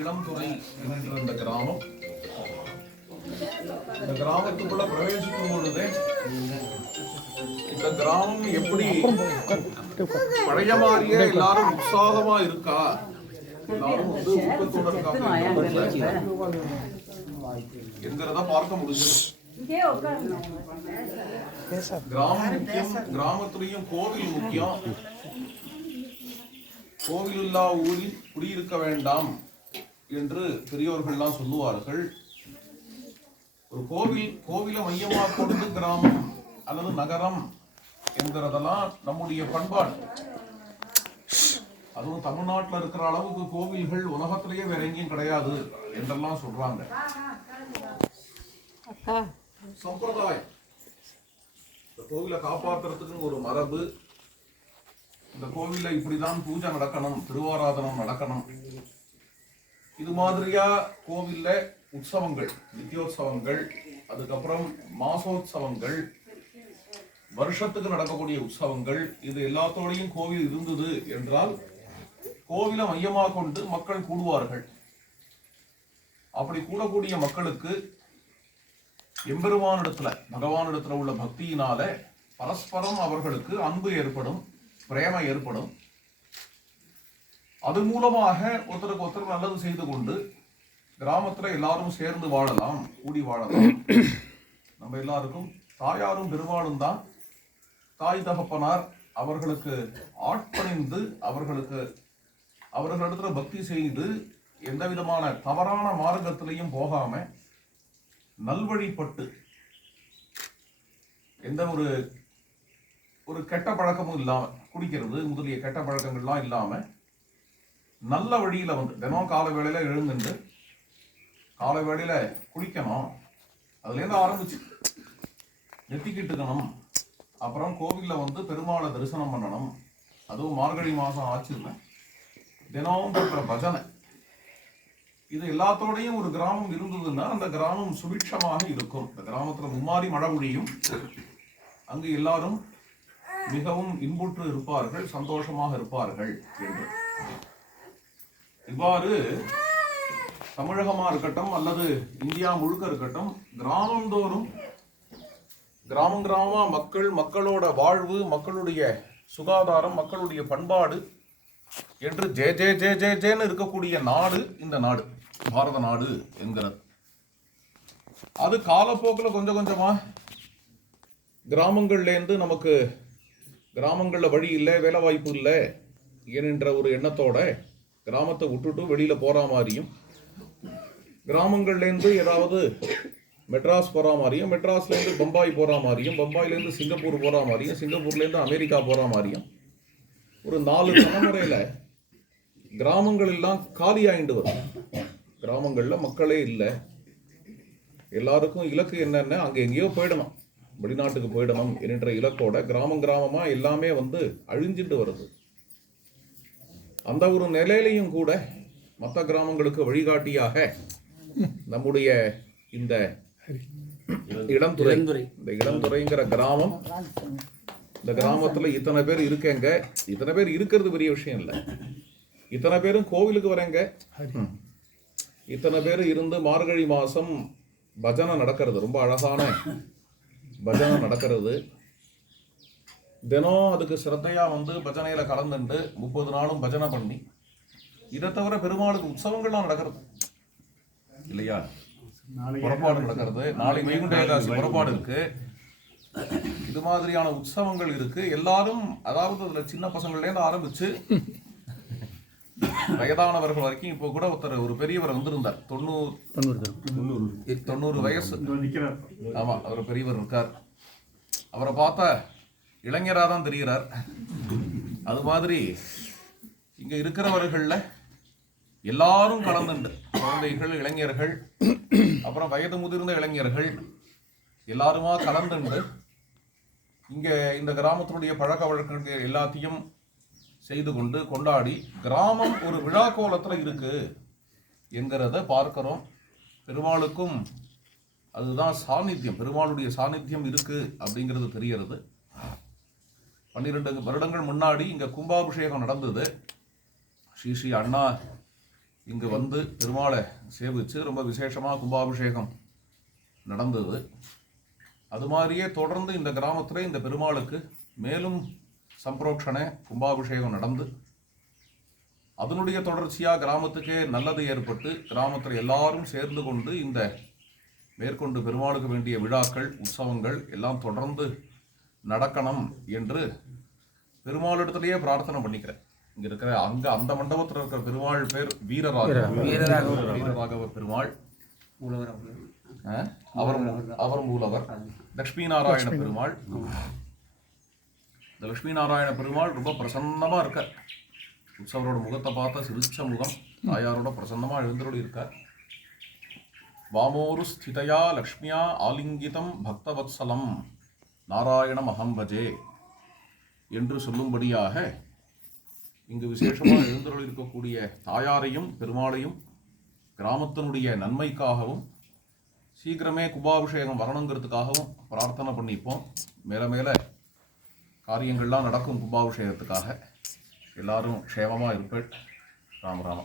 இளம்துறை என்கிற இந்த கிராமம். இந்த கிராமத்துக்குள்ள பிரவேசிக்கும் பொழுது இந்த கிராமம் எப்படி பழைய மாதிரியே எல்லாரும் உற்சாகமா இருக்கா? எல்லாரும் வந்து ஊக்கத்தோட இருக்காங்க என்கிறத பார்க்க முடிஞ்சது. கிராமம் முக்கியம் கிராமத்திலையும் கோவில் முக்கியம். கோவில் இல்லா ஊரில் குடியிருக்க வேண்டாம். என்று பெரியோர்கள்லாம் சொல்லுவார்கள். ஒரு கோவில் கோவிலை மையமாக கொண்டு கிராமம் அல்லது நகரம் என்கிறதெல்லாம் நம்முடைய பண்பாடு. அதுவும் தமிழ்நாட்டில் இருக்கிற அளவுக்கு கோவில்கள் உலகத்திலேயே வேற எங்கேயும் கிடையாது என்றெல்லாம் சொல்றாங்க. சம்பிரதாயம். இந்த கோவிலை காப்பாத்துறதுக்கு ஒரு மரபு. இந்த கோவில்ல இப்படிதான் பூஜை நடக்கணும் திருவாராதனம் நடக்கணும். இது மாதிரியா கோவில்ல உற்சவங்கள் நித்தியோத்சவங்கள் அதுக்கப்புறம் மாசோத்சவங்கள் வருஷத்துக்கு நடக்கக்கூடிய உற்சவங்கள் இது எல்லாத்தோடையும் கோவில் இருந்தது என்றால் கோவிலை மையமாக கொண்டு மக்கள் கூடுவார்கள். அப்படி கூடக்கூடிய மக்களுக்கு எம்பெருமானிடத்துல பகவானிடத்துல உள்ள பக்தியினால பரஸ்பரம் அவர்களுக்கு அன்பு ஏற்படும் பிரேம ஏற்படும். அது மூலமாக ஒருத்தருக்கு ஒருத்தர் நல்லது செய்து கொண்டு கிராமத்தில் எல்லாரும் சேர்ந்து வாழலாம் கூடி வாழலாம். நம்ம எல்லாருக்கும் தாயாரும் பெருமாளும் தான். தாய் தகப்பனார் அவர்களுக்கு ஆட்பணிந்து அவர்களுக்கு அவர்களிடத்துல பக்தி செய்து எந்த விதமான தவறான மார்க்கத்திலையும் போகாம நல்வழிப்பட்டு எந்த ஒரு ஒரு கெட்ட பழக்கமும் இல்லாமல் குடிக்கிறது முதலிய கெட்ட பழக்கங்கள்லாம் இல்லாமல் நல்ல வழியில் வந்து தினம் காலை வேளையில் எழுந்துண்டு காலை வேளையில் குளிக்கணும். அதுலேருந்து ஆரம்பிச்சு நெத்திக்கிட்டுக்கணும் அப்புறம் கோவிலில் வந்து பெருமாளை தரிசனம் பண்ணணும். அதுவும் மார்கழி மாதம் ஆச்சுன்னா தினமும் இருக்கிற பஜனை. இது எல்லாத்தோடையும் ஒரு கிராமம் இருந்ததுன்னா அந்த கிராமம் சுபிட்சமாக இருக்கும். இந்த கிராமத்தில் மும்மாரி மழை முடியும் அங்கு எல்லாரும் மிகவும் இன்புற்று இருப்பார்கள் சந்தோஷமாக இருப்பார்கள் என்று. இவ்வாறு தமிழகமாக இருக்கட்டும் அல்லது இந்தியா முழுக்க இருக்கட்டும் கிராமந்தோறும் கிராமம் கிராமமாக மக்கள் மக்களோட வாழ்வு மக்களுடைய சுகாதாரம் மக்களுடைய பண்பாடு என்று ஜே ஜே ஜே ஜே ஜேன்னு இருக்கக்கூடிய நாடு இந்த நாடு பாரத நாடு என்கிறது. அது காலப்போக்கில் கொஞ்சம் கொஞ்சமாக கிராமங்கள்லேருந்து நமக்கு கிராமங்களில் வழி இல்லை வேலை வாய்ப்பு இல்லை என்கின்ற ஒரு எண்ணத்தோட கிராமத்தை விட்டுட்டு வெளியில் போகிற மாதிரியும் கிராமங்கள்லேருந்து ஏதாவது மெட்ராஸ் போகிற மாதிரியும் மெட்ராஸ்லேருந்து பம்பாய் போகிற மாதிரியும் பம்பாயிலேருந்து சிங்கப்பூர் போகிற மாதிரியும் சிங்கப்பூர்லேருந்து அமெரிக்கா போகிற மாதிரியும் ஒரு நாலு தலைமுறையில் கிராமங்கள் எல்லாம் காலியாகிண்டு வரும் கிராமங்களில் மக்களே இல்லை. எல்லாருக்கும் இலக்கு என்னென்ன? அங்கே எங்கேயோ போயிடணும். வெளிநாட்டுக்கு போயிடணும் என்கின்ற இலக்கோட கிராமம் கிராமமாக எல்லாமே வந்து அழிஞ்சிட்டு வருது. அந்த ஒரு நிலையிலையும் கூட மற்ற கிராமங்களுக்கு வழிகாட்டியாக நம்முடைய இந்த இடம்துறை இந்த இடம்துறைங்கிற கிராமம் இந்த கிராமத்துல இத்தனை பேர் இருக்கேங்க. இத்தனை பேர் இருக்கிறது பெரிய விஷயம் இல்லை. இத்தனை பேரும் கோவிலுக்கு வரேங்க. இத்தனை பேர் இருந்து மார்கழி மாசம் பஜனை நடக்கிறது. ரொம்ப அழகான பஜனை நடக்கிறது. தினம் அதுக்கு சிரத்தையா வந்து பஜனையில கலந்துண்டு முப்பது நாளும் பஜனை பண்ணி இதை தவிர பெருமாளுக்கு உற்சவங்கள்லாம் நடக்கிறது. இல்லையா? புறப்பாடு நடக்கிறது. நாளை வைகுண்ட ஏகாதசி புறப்பாடு இருக்கு. இது மாதிரியான உற்சவங்கள் இருக்கு. எல்லாரும் அதாவது அதுல சின்ன பசங்கள்ல இருந்து ஆரம்பிச்சு வயதானவர்கள் வரைக்கும் இப்போ கூட ஒருத்தர் ஒரு பெரியவர் வந்திருந்தார். தொண்ணூறு தொண்ணூறு. வயசு. ஆமா அவர் பெரியவர் இருக்கார். அவரை பார்த்தா இளைஞராக தான் தெரிகிறார். அது மாதிரி இங்கே இருக்கிறவர்களில் எல்லாரும் கலந்துண்டு. குழந்தைகள் இளைஞர்கள் அப்புறம் வயது முதிர்ந்த இளைஞர்கள் எல்லாருமா கலந்துண்டு. இங்கே இந்த கிராமத்தினுடைய பழக்க வழக்கங்கள் எல்லாத்தையும் செய்து கொண்டு கொண்டாடி கிராமம் ஒரு விழா கோலத்தில் இருக்கு என்கிறத பார்க்கிறோம். பெருமாளுக்கும் அதுதான் சாநித்தியம். பெருமாளுடைய சாநித்தியம் இருக்கு அப்படிங்கிறது தெரிகிறது. பன்னிரெண்டு வருடங்கள் முன்னாடி இங்கே கும்பாபிஷேகம் நடந்தது. ஸ்ரீ ஸ்ரீ அண்ணா இங்கே வந்து பெருமாளை சேவிச்சு ரொம்ப விசேஷமாக கும்பாபிஷேகம் நடந்தது. அது மாதிரியே தொடர்ந்து இந்த கிராமத்தில் இந்த பெருமாளுக்கு மேலும் சம்பிரோக்ஷண கும்பாபிஷேகம் நடந்து அதனுடைய தொடர்ச்சியாக கிராமத்துக்கே நல்லது ஏற்பட்டு கிராமத்தில் எல்லாரும் சேர்ந்து கொண்டு இந்த மேற்கொண்டு பெருமாளுக்கு வேண்டிய விழாக்கள் உற்சவங்கள் எல்லாம் தொடர்ந்து நடக்கணும் என்று பெருமாளிடத்திலேயே பிரார்த்தனை பண்ணிக்கிறேன். இங்க இருக்கிற அங்க அந்த மண்டபத்தில் இருக்கிற பெருமாள் பேர் வீரராகவ. வீரராகவ. பெருமாள். அவர். அவர் மூலவர். லட்சுமி நாராயண பெருமாள். இந்த லட்சுமி நாராயண பெருமாள் ரொம்ப பிரசன்னமா இருக்கார். உற்சவரோட முகத்தை பார்த்தா சிரிச்ச முகம் தாயாரோட பிரசன்னமா எழுந்தரோடு இருக்கார். வாமோரு ஸ்திதயா லக்ஷ்மியா ஆலிங்கிதம் பக்தவத்சலம். நாராயணம் அகம்பஜே என்று சொல்லும்படியாக இங்கு விசேஷமாக எழுந்தருளிருக்கக்கூடிய தாயாரையும் பெருமாளையும் கிராமத்தினுடைய நன்மைக்காகவும் சீக்கிரமே கும்பாபிஷேகம் வரணுங்கிறதுக்காகவும் பிரார்த்தனை பண்ணிப்போம். மேலே மேலே காரியங்கள்லாம் நடக்கும் கும்பாபிஷேகத்துக்காக. எல்லாரும் க்ஷேமமாக இருப்பேன். ராம ராம.